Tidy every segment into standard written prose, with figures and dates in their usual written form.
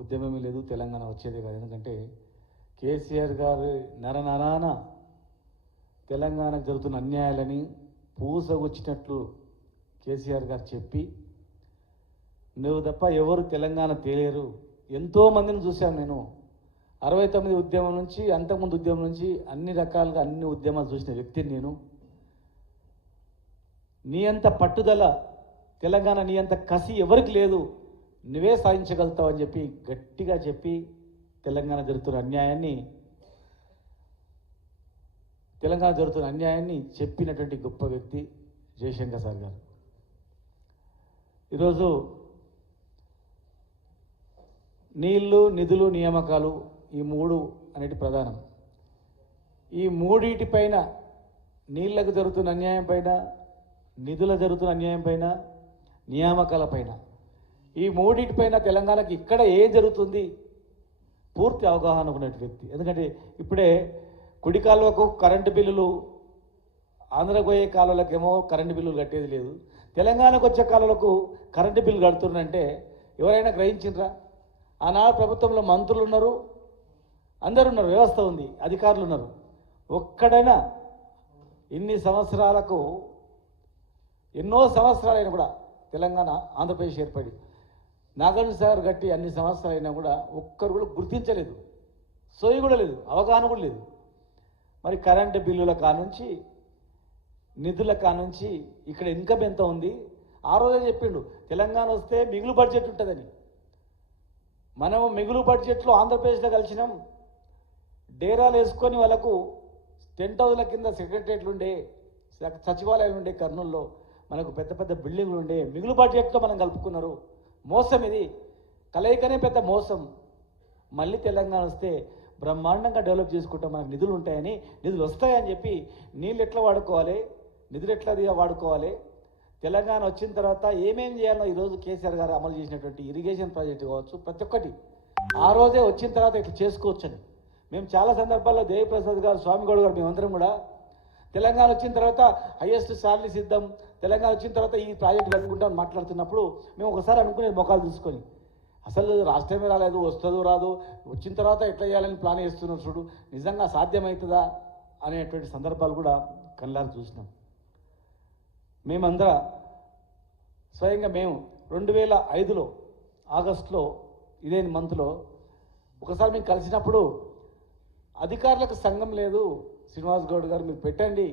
ఉద్యమమే లేదు, తెలంగాణ వచ్చేదే కాదు. ఎందుకంటే కేసీఆర్ గారు నరనరాన తెలంగాణకు జరుగుతున్న అన్యాయాలని పూసగుచ్చినట్లు కేసీఆర్ గారు చెప్పి, నువ్వు తప్ప ఎవరు తెలంగాణ తేలేరు, ఎంతోమందిని చూశాను నేను. 69 ఉద్యమం నుంచి, అంతకుముందు ఉద్యమం నుంచి అన్ని రకాలుగా అన్ని ఉద్యమాలు చూసిన వ్యక్తిని నేను. నీ అంత పట్టుదల తెలంగాణ, నీ అంత కసి ఎవరికి లేదు, నువ్వే సాధించగలుగుతావు అని చెప్పి గట్టిగా చెప్పి తెలంగాణ జరుగుతున్న అన్యాయాన్ని చెప్పినటువంటి గొప్ప వ్యక్తి జయశంకర్ సార్ గారు. ఈరోజు నీళ్లు, నిధులు, నియామకాలు ఈ మూడు అనేటి ప్రధానం. ఈ మూడిటిపైన, నీళ్లకు జరుగుతున్న అన్యాయం పైన, నిధుల జరుగుతున్న అన్యాయం పైన, నియామకాల పైన, ఈ మూడిటిపైన తెలంగాణకి ఇక్కడ ఏం జరుగుతుంది పూర్తి అవగాహన ఉన్న వ్యక్తి. ఎందుకంటే ఇప్పుడే కుడి కాలువకు కరెంటు బిల్లులు, ఆంధ్రకు పోయే కాలువలకేమో కరెంటు బిల్లులు కట్టేది లేదు, తెలంగాణకు వచ్చే కాలువలకు కరెంటు బిల్లు కడుతున్నారంటే ఎవరైనా గ్రహించిండ్రా? ఆనాడు ప్రభుత్వంలో మంత్రులు ఉన్నారు, అందరు ఉన్నారు, వ్యవస్థ ఉంది, అధికారులు ఉన్నారు. ఒక్కడైనా ఇన్ని సంవత్సరాలకు, ఎన్నో సంవత్సరాలైనా కూడా తెలంగాణ ఆంధ్రప్రదేశ్ ఏర్పడి నాగార్జున సాగర్ గట్టి అన్ని సంవత్సరాలైనా కూడా ఒక్కరు కూడా గుర్తించలేదు, సోయి కూడా లేదు, అవగాహన కూడా లేదు. మరి కరెంటు బిల్లుల కానుంచి, నిధుల కానుంచి ఇక్కడ ఇన్కమ్ ఎంత ఉంది? ఆ రోజే చెప్పిండు తెలంగాణ వస్తే మిగులు బడ్జెట్ ఉంటుందని. మనము మిగులు బడ్జెట్లో ఆంధ్రప్రదేశ్లో కలిసినాం. డేరాలు వేసుకొని వాళ్ళకు టెంట్ హౌస్ల కింద సెక్రటరియట్లు ఉండే, సచివాలయాలు ఉండే, కర్నూలులో మనకు పెద్ద పెద్ద బిల్డింగ్లు ఉండే, మిగులు బడ్జెట్లో మనం కలుపుకున్నారు. మోసం ఇది, కలయికనే పెద్ద మోసం. మళ్ళీ తెలంగాణ వస్తే బ్రహ్మాండంగా డెవలప్ చేసుకుంటాం, మనకు నిధులు ఉంటాయని, నిధులు వస్తాయని చెప్పి నీళ్ళు ఎట్లా వాడుకోవాలి, నిధులు ఎట్లా వాడుకోవాలి, తెలంగాణ వచ్చిన తర్వాత ఏమేం చేయాలో ఈరోజు కేసీఆర్ గారు అమలు చేసినటువంటి ఇరిగేషన్ ప్రాజెక్టు కావచ్చు, ప్రతి ఒక్కటి ఆ రోజే వచ్చిన తర్వాత ఇట్లా చేసుకోవచ్చని మేము చాలా సందర్భాల్లో దేవిప్రసాద్ గారు, స్వామిగౌడ్ గారు, మేమందరం కూడా తెలంగాణ వచ్చిన తర్వాత హైయెస్ట్ శాలరీస్ ఇద్దాం, తెలంగాణ వచ్చిన తర్వాత ఈ ప్రాజెక్టు కట్టుకుంటామని మాట్లాడుతున్నప్పుడు మేము ఒకసారి అనుకునేది మొఖాలు చూసుకొని, అసలు రాష్ట్రమే రాలేదు, వస్తుందో రాదు, వచ్చిన తర్వాత ఎట్లా చేయాలని ప్లాన్ చేస్తున్నారు చూడు, నిజంగా సాధ్యమవుతుందా అనేటువంటి సందర్భాలు కూడా కళ్ళారు చూసినాం. మేమందరం స్వయంగా మేము 2005లో ఆగస్టులో ఇదే మంత్లో ఒకసారి మేము కలిసినప్పుడు, అధికారులకు సంఘం లేదు శ్రీనివాస్ గౌడ్ గారు, మీరు పెట్టండి.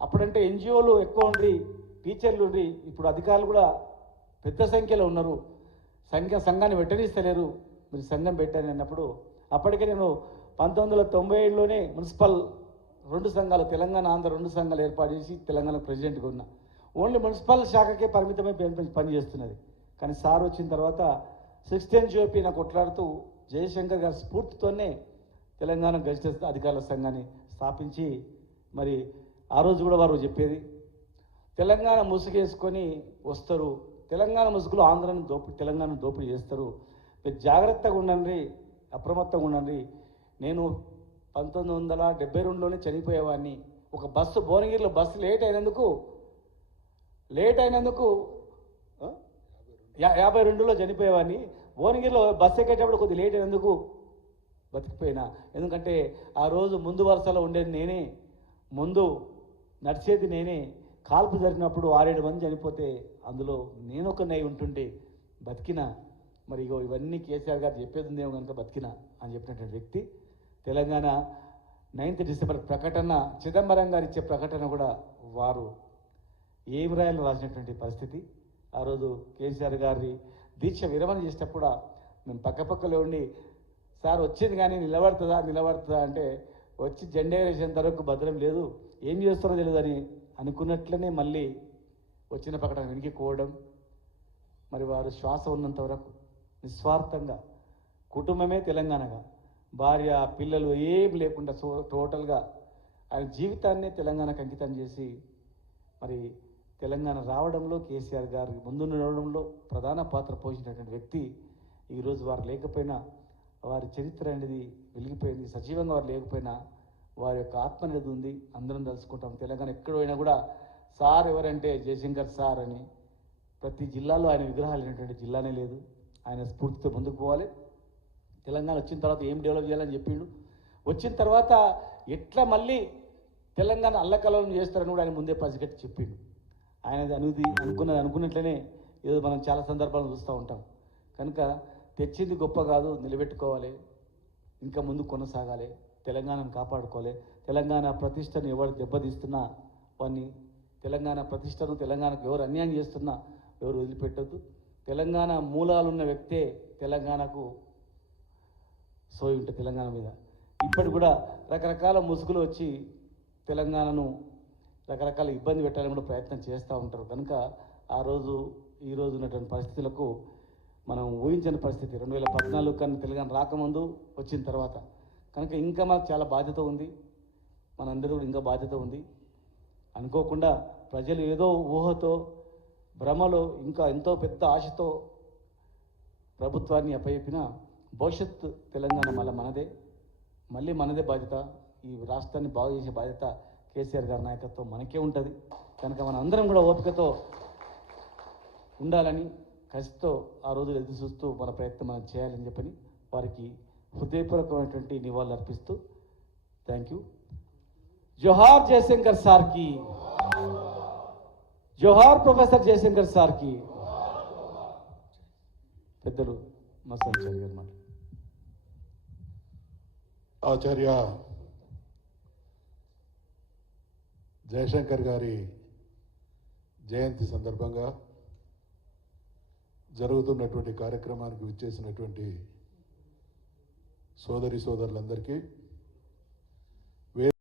అప్పుడంటే ఎన్జిఓలు ఎక్కువ ఉండి, టీచర్లు ఉండి, ఇప్పుడు అధికారులు కూడా పెద్ద సంఖ్యలో ఉన్నారు, సంఘాన్ని పెట్టనిస్తలేరు, మీరు సంఘం పెట్టండి అన్నప్పుడు, అప్పటికే నేను 1997లోనే మున్సిపల్ 2 సంఘాలు, తెలంగాణ ఆంధ్ర 2 సంఘాలు ఏర్పాటు చేసి తెలంగాణ ప్రెసిడెంట్గా ఉన్నా. ఓన్లీ మున్సిపల్ శాఖకే పరిమితమై పనిచేస్తున్నది. కానీ సార్ వచ్చిన తర్వాత 16 జిఓపీ నాకు కొట్లాడుతూ జయశంకర్ గారి స్ఫూర్తితోనే తెలంగాణ గజిటెడ్ అధికారుల సంఘాన్ని స్థాపించి, మరి ఆ రోజు కూడా వారు చెప్పేది, తెలంగాణ ముసుగేసుకొని వస్తారు, తెలంగాణ ముసుగులో ఆంధ్రాను తెలంగాణ దోపిడీ చేస్తారు, మీరు జాగ్రత్తగా ఉండండి, అప్రమత్తంగా ఉండండి. నేను 1972లోనే చనిపోయేవాడిని. ఒక బస్సు భువనగిరిలో బస్సు లేట్ అయినందుకు 52లో చనిపోయేవాడిని. భువనగిరిలో బస్సు ఎక్కేటప్పుడు కొద్దిగా లేట్ అయినందుకు బతికిపోయినా. ఎందుకంటే ఆ రోజు ముందు వరుసలో ఉండేది నేనే, ముందు నడిచేది నేనే. కాల్పు జరిగినప్పుడు 6-7 మంది చనిపోతే అందులో నేను ఒకనై ఉంటుంటే బతికినా. మరి ఇగో ఇవన్నీ కేసీఆర్ గారు చెప్పేది ఉందేమో కనుక బతికినా అని చెప్పినటువంటి వ్యక్తి. తెలంగాణ 9th డిసెంబర్ ప్రకటన, చిదంబరం గారు ఇచ్చే ప్రకటన కూడా వారు ఏం రాయాలని రాసినటువంటి పరిస్థితి. ఆ రోజు కేసీఆర్ గారి దీక్ష విరమణ చేసేటప్పుడు మేము పక్కపక్కలో ఉండి, సార్ వచ్చింది కానీ నిలబడుతుందా అంటే, వచ్చి జెండా వేసేంత వరకు భద్రం లేదు, ఏం చేస్తారో తెలియదని అనుకున్నట్లనే మళ్ళీ వచ్చిన ప్రకటన వెనక్కిపోవడం. మరి వారు శ్వాస ఉన్నంత వరకు నిస్వార్థంగా కుటుంబమే తెలంగాణగా, భార్య పిల్లలు ఏం లేకుండా టోటల్గా ఆయన జీవితాన్ని తెలంగాణకు అంకితం చేసి, మరి తెలంగాణ రావడంలో కేసీఆర్ గారి ముందు నడవడంలో ప్రధాన పాత్ర పోషించినటువంటి వ్యక్తి. ఈరోజు వారు లేకపోయినా వారి చరిత్ర అనేది వెలిగిపోయింది. సజీవంగా వారు లేకపోయినా వారి యొక్క ఆత్మ అనేది ఉంది. అందరం తలుచుకుంటాం. తెలంగాణ ఎక్కడ పోయినా కూడా సార్ ఎవరంటే జయశంకర్ సార్ అని, ప్రతి జిల్లాలో ఆయన విగ్రహాలు అయినటువంటి జిల్లానే లేదు. ఆయన స్ఫూర్తితో ముందుకు పోవాలి. తెలంగాణ వచ్చిన తర్వాత ఏం డెవలప్ చేయాలని చెప్పిండు. వచ్చిన తర్వాత ఎట్లా మళ్ళీ తెలంగాణ అల్లకల్లోలం చేస్తారని కూడా ఆయన ముందే పసిగట్టి చెప్పిండు. ఆయన అనుకున్నట్లనే ఏదో మనం చాలా సందర్భాలను చూస్తూ ఉంటాం. కనుక తెచ్చింది గొప్ప కాదు, నిలబెట్టుకోవాలి, ఇంకా ముందు కొనసాగాలి, తెలంగాణను కాపాడుకోవాలి. తెలంగాణ ప్రతిష్టను ఎవరు దెబ్బతీస్తున్నా వాడిని, తెలంగాణ ప్రతిష్టను, తెలంగాణకు ఎవరు అన్యాయం చేస్తున్నా ఎవరు వదిలిపెట్టద్దు. తెలంగాణ మూలాలున్న వ్యక్తే తెలంగాణకు సోయి ఉంటుంది తెలంగాణ మీద. ఇప్పటి కూడా రకరకాల ముసుగులు వచ్చి తెలంగాణను రకరకాల ఇబ్బంది పెట్టాలని కూడా ప్రయత్నం చేస్తూ ఉంటారు. కనుక ఆ రోజు ఈ రోజు ఉన్నటువంటి పరిస్థితులకు మనం ఊహించని పరిస్థితి 2014 కన్నా తెలంగాణ రాకముందు వచ్చిన తర్వాత. కనుక ఇంకా మనకు చాలా బాధ్యత ఉంది, మనందరూ ఇంకా బాధ్యత ఉంది. అనుకోకుండా ప్రజలు ఏదో ఊహతో భ్రమలో ఇంకా ఎంతో పెద్ద ఆశతో ప్రభుత్వాన్ని అప్పచెప్పిన భవిష్యత్తు తెలంగాణ మళ్ళీ మనదే బాధ్యత. ఈ రాష్ట్రాన్ని బాగు చేసే బాధ్యత కేసీఆర్ గారి నాయకత్వం మనకే ఉంటుంది. కనుక మన అందరం కూడా ఓపికతో ఉండాలని, కసితో ఆ రోజులు ఎదురు చూస్తూ మన ప్రయత్నం మనం చేయాలని చెప్పని వారికి హృదయపూర్వకమైనటువంటి నివాళులు అర్పిస్తూ థ్యాంక్ యూ. జోహార్ జయశంకర్ సార్కి, జోహార్ ప్రొఫెసర్ జయశంకర్ సార్కి. పెద్దలు మసాచారి గారు మాట. ఆచార్య జయశంకర్ గారి జయంతి సందర్భంగా జరుగుతున్నటువంటి కార్యక్రమానికి విచ్చేసినటువంటి సోదరులందరికీ